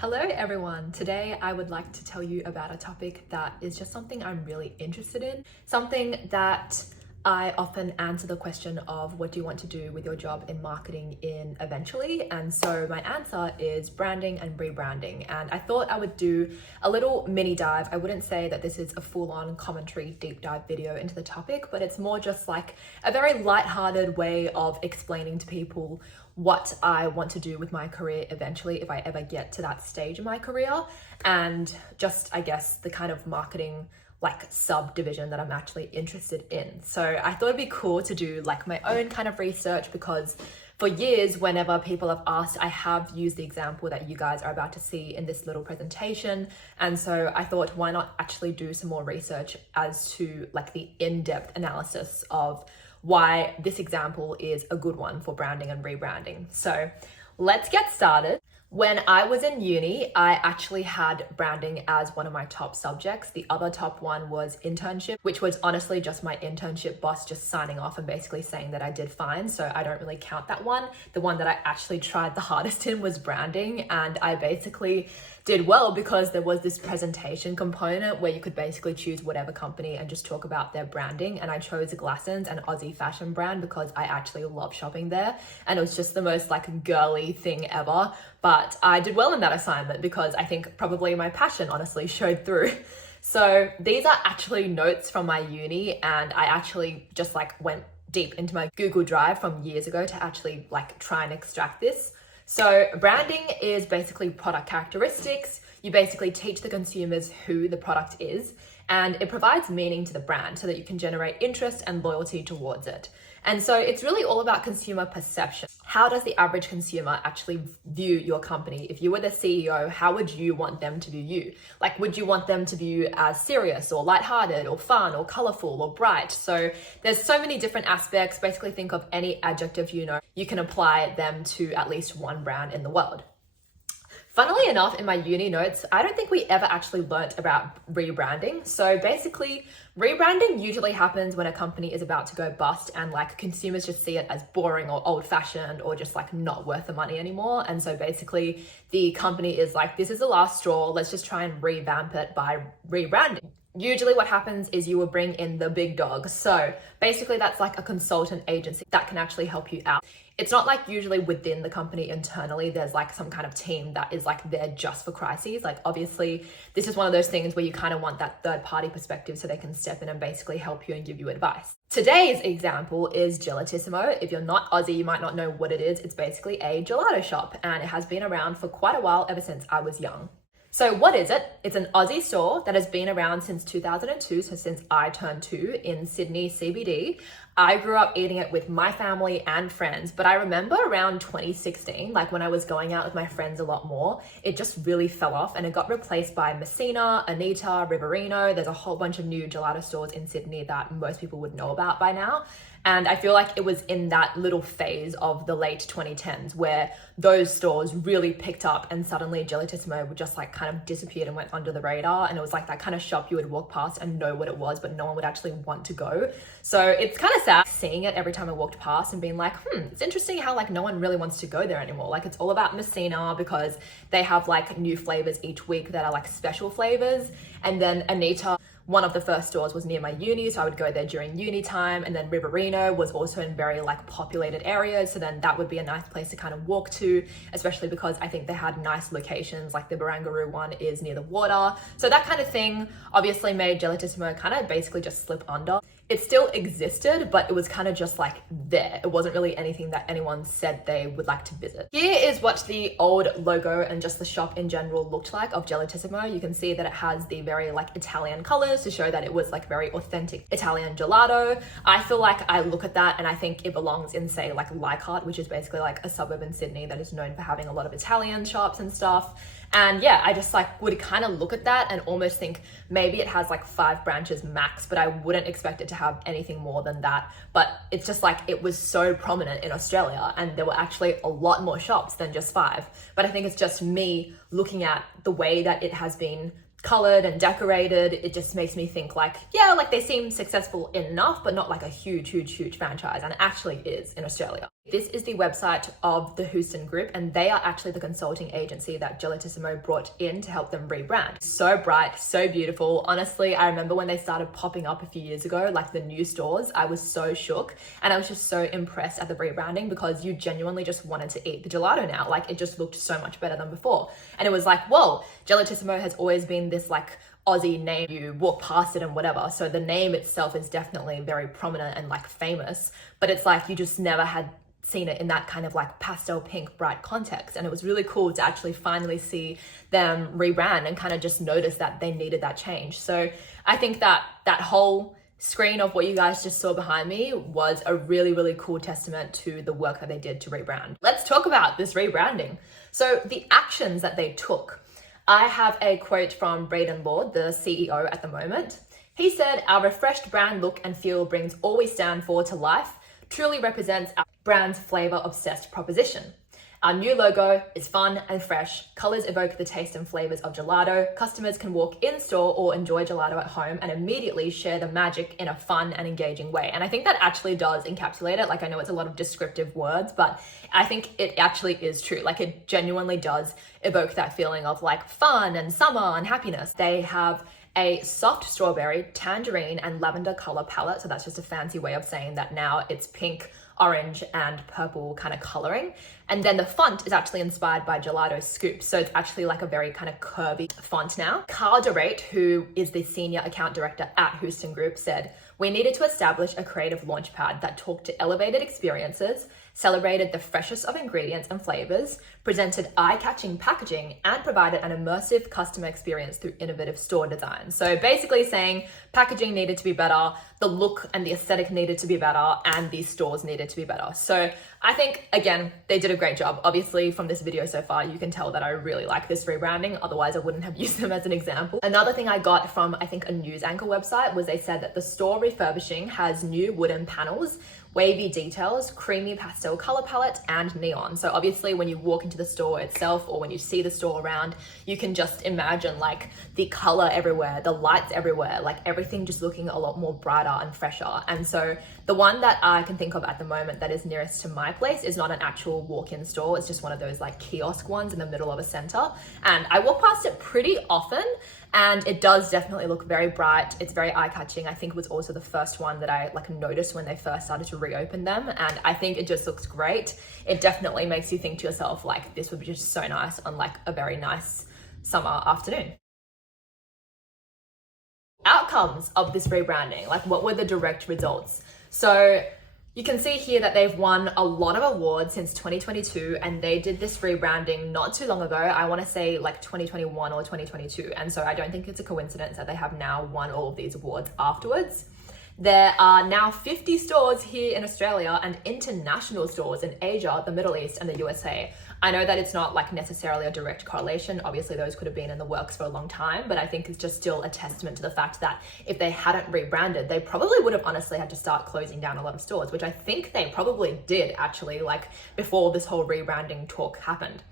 Hello everyone! Today I would like to tell you about a topic that is just something I'm really interested in. Something that I often answer the question of what do you want to do with your job in marketing in eventually? And so my answer is branding and rebranding. And I thought I would do a little mini dive. I wouldn't say that this is a full-on commentary deep dive video into the topic, but it's more just like a very lighthearted way of explaining to people what I want to do with my career eventually if I ever get to that stage in my career, and just, I guess, the kind of marketing like subdivision that I'm actually interested in. So I thought it'd be cool to do like my own kind of research, because for years, whenever people have asked, I have used the example that you guys are about to see in this little presentation. And so I thought, why not actually do some more research as to like the in-depth analysis of why this example is a good one for branding and rebranding. So let's get started. When I was in uni, I actually had branding as one of my top subjects. The other top one was internship, which was honestly just my internship boss just signing off and basically saying that I did fine. So I don't really count that one. The one that I actually tried the hardest in was branding. And I basically did well because there was this presentation component where you could basically choose whatever company and just talk about their branding. And I chose Glassons, an Aussie fashion brand, because I actually love shopping there. And it was just the most like girly thing ever. But I did well in that assignment because I think probably my passion honestly showed through. So these are actually notes from my uni, and I actually just like went deep into my Google Drive from years ago to actually like try and extract this. So branding is basically product characteristics. You basically teach the consumers who the product is, and it provides meaning to the brand so that you can generate interest and loyalty towards it. And so it's really all about consumer perception. How does the average consumer actually view your company? If you were the CEO, how would you want them to view you? Like, would you want them to view you as serious or lighthearted or fun or colorful or bright? So there's so many different aspects. Basically think of any adjective you can apply them to at least one brand in the world. Funnily enough, in my uni notes, I don't think we ever actually learnt about rebranding. So basically, rebranding usually happens when a company is about to go bust and like consumers just see it as boring or old-fashioned or just like not worth the money anymore. And so basically the company is like, this is the last straw, let's just try and revamp it by rebranding. Usually what happens is you will bring in the big dog. So basically that's like a consultant agency that can actually help you out. It's not like usually within the company internally, there's like some kind of team that is like there just for crises. Like obviously this is one of those things where you kind of want that third party perspective so they can step in and basically help you and give you advice. Today's example is Gelatissimo. If you're not Aussie, you might not know what it is. It's basically a gelato shop, and it has been around for quite a while, ever since I was young. So what is it? It's an Aussie store that has been around since 2002, so since I turned 2 in Sydney CBD. I grew up eating it with my family and friends, but I remember around 2016, like when I was going out with my friends a lot more, it just really fell off and it got replaced by Messina, Anita, Riverino. There's a whole bunch of new gelato stores in Sydney that most people would know about by now. And I feel like it was in that little phase of the late 2010s where those stores really picked up, and suddenly Gelatissimo would just like kind of disappeared and went under the radar. And it was like that kind of shop you would walk past and know what it was, but no one would actually want to go. So it's kind of sad seeing it every time I walked past and being like, it's interesting how like no one really wants to go there anymore. Like it's all about Messina because they have like new flavors each week that are like special flavors. And then Anita, one of the first stores, was near my uni, so I would go there during uni time. And then Riverino was also in very like populated areas, so then that would be a nice place to kind of walk to, especially because I think they had nice locations, like the Barangaroo one is near the water. So that kind of thing obviously made Gelatissimo kind of basically just slip under. It still existed, but it was kind of just like there. It wasn't really anything that anyone said they would like to visit. Here is what the old logo and just the shop in general looked like of Gelatissimo. You can see that it has the very like Italian colors to show that it was like very authentic Italian gelato. I feel like I look at that and I think it belongs in, say, like Leichhardt, which is basically like a suburb in Sydney that is known for having a lot of Italian shops and stuff. And yeah, I just like would kind of look at that and almost think maybe it has like 5 branches max, but I wouldn't expect it to have anything more than that. But it's just like it was so prominent in Australia, and there were actually a lot more shops than just 5. But I think it's just me looking at the way that it has been colored and decorated. It just makes me think like, yeah, like they seem successful enough, but not like a huge franchise, and it actually is in Australia. This is the website of the Houston Group, and they are actually the consulting agency that Gelatissimo brought in to help them rebrand. So bright, so beautiful. Honestly, I remember when they started popping up a few years ago, like the new stores, I was so shook and I was just so impressed at the rebranding because you genuinely just wanted to eat the gelato now. Like it just looked so much better than before. And it was like, whoa, Gelatissimo has always been this like Aussie name, you walk past it and whatever. So the name itself is definitely very prominent and like famous, but it's like you just never had seen it in that kind of like pastel pink bright context. And it was really cool to actually finally see them rebrand and kind of just notice that they needed that change. So I think that that whole screen of what you guys just saw behind me was a really, really cool testament to the work that they did to rebrand. Let's talk about this rebranding. So the actions that they took. I have a quote from Braden Lord, the CEO at the moment. He said, "Our refreshed brand look and feel brings all we stand for to life, truly represents our brand's flavor-obsessed proposition. Our new logo is fun and fresh. Colors evoke the taste and flavors of gelato. Customers can walk in-store or enjoy gelato at home and immediately share the magic in a fun and engaging way." And I think that actually does encapsulate it. Like I know it's a lot of descriptive words, but I think it actually is true. Like it genuinely does evoke that feeling of like fun and summer and happiness. They have a soft strawberry, tangerine, and lavender color palette. So that's just a fancy way of saying that now it's pink, orange, and purple kind of coloring. And then the font is actually inspired by gelato scoops. So it's actually like a very kind of curvy font now. Carl DeRate, who is the senior account director at Houston Group, said, "We needed to establish a creative launchpad that talked to elevated experiences, celebrated the freshest of ingredients and flavors, presented eye-catching packaging, and provided an immersive customer experience through innovative store design." So basically saying packaging needed to be better, the look and the aesthetic needed to be better, and these stores needed to be better. So I think, again, they did a great job. Obviously, from this video so far, you can tell that I really like this rebranding. Otherwise, I wouldn't have used them as an example. Another thing I got from, I think, a news anchor website was they said that the store refurbishing has new wooden panels, wavy details, creamy pastel color palette, and neon. So obviously when you walk into the store itself or when you see the store around, you can just imagine like the color everywhere, the lights everywhere, like everything just looking a lot more brighter and fresher. And so the one that I can think of at the moment that is nearest to my place is not an actual walk-in store. It's just one of those like kiosk ones in the middle of a center. And I walk past it pretty often, and it does definitely look very bright. It's very eye-catching. I think it was also the first one that I like noticed when they first started to reopen them. And I think it just looks great. It definitely makes you think to yourself, like, this would be just so nice on like a very nice summer afternoon. Outcomes of this rebranding, like what were the direct results? So you can see here that they've won a lot of awards since 2022, and they did this rebranding not too long ago. I want to say like 2021 or 2022. And so I don't think it's a coincidence that they have now won all of these awards afterwards. There are now 50 stores here in Australia and international stores in Asia, the Middle East, and the USA. I know that it's not like necessarily a direct correlation. Obviously those could have been in the works for a long time, but I think it's just still a testament to the fact that if they hadn't rebranded, they probably would have honestly had to start closing down a lot of stores, which I think they probably did actually, like before this whole rebranding talk happened.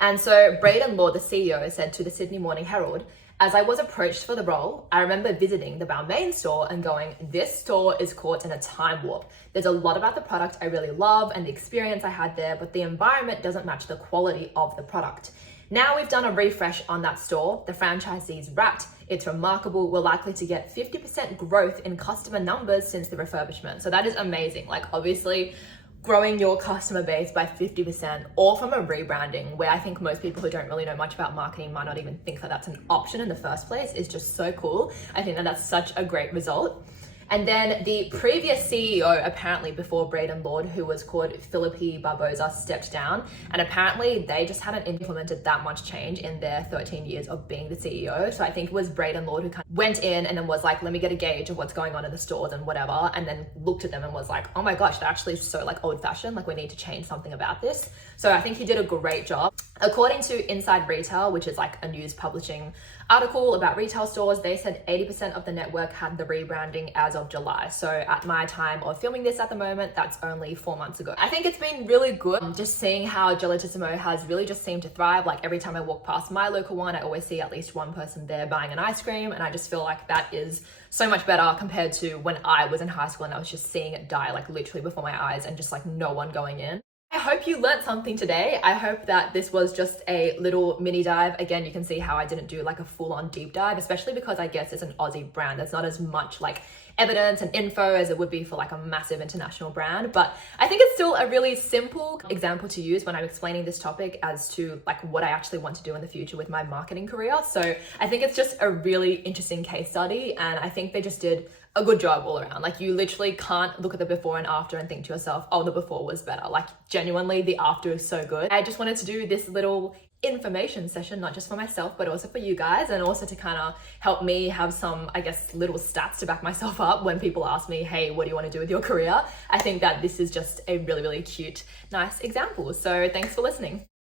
And so Braden Lord, the CEO, said to the Sydney Morning Herald, "As I was approached for the role, I remember visiting the Balmain store and going, this store is caught in a time warp. There's a lot about the product I really love and the experience I had there, but the environment doesn't match the quality of the product. Now we've done a refresh on that store. The franchisee's wrapped. It's remarkable. We're likely to get 50% growth in customer numbers since the refurbishment." So that is amazing. Like obviously, growing your customer base by 50%, all from a rebranding, where I think most people who don't really know much about marketing might not even think that that's an option in the first place, is just so cool. I think that that's such a great result. And then the previous CEO, apparently before Braden Lord, who was called Philippi Barboza, stepped down. And apparently they just hadn't implemented that much change in their 13 years of being the CEO. So I think it was Braden Lord who kind of went in and then was like, let me get a gauge of what's going on in the stores and whatever. And then looked at them and was like, oh my gosh, they're actually so like old fashioned. Like we need to change something about this. So I think he did a great job. According to Inside Retail, which is like a news publishing article about retail stores, they said 80% of the network had the rebranding as of of July. So at my time of filming this at the moment, that's only 4 months ago. I think it's been really good just seeing how Gelatissimo has really just seemed to thrive. Like every time I walk past my local one, I always see at least one person there buying an ice cream, and I just feel like that is so much better compared to when I was in high school and I was just seeing it die like literally before my eyes and just like no one going in. I hope you learned something today. I hope that this was just a little mini dive. Again, you can see how I didn't do like a full-on deep dive, especially because I guess it's an Aussie brand. There's not as much like evidence and info as it would be for like a massive international brand. But I think it's still a really simple example to use when I'm explaining this topic as to like what I actually want to do in the future with my marketing career. So I think it's just a really interesting case study, and I think they just did a good job all around. Like you literally can't look at the before and after and think to yourself, oh, the before was better. Like genuinely the after is so good. I just wanted to do this little information session, not just for myself, but also for you guys, and also to kind of help me have some, I guess, little stats to back myself up when people ask me, hey, what do you want to do with your career? I think that this is just a really, really cute, nice example. So thanks for listening.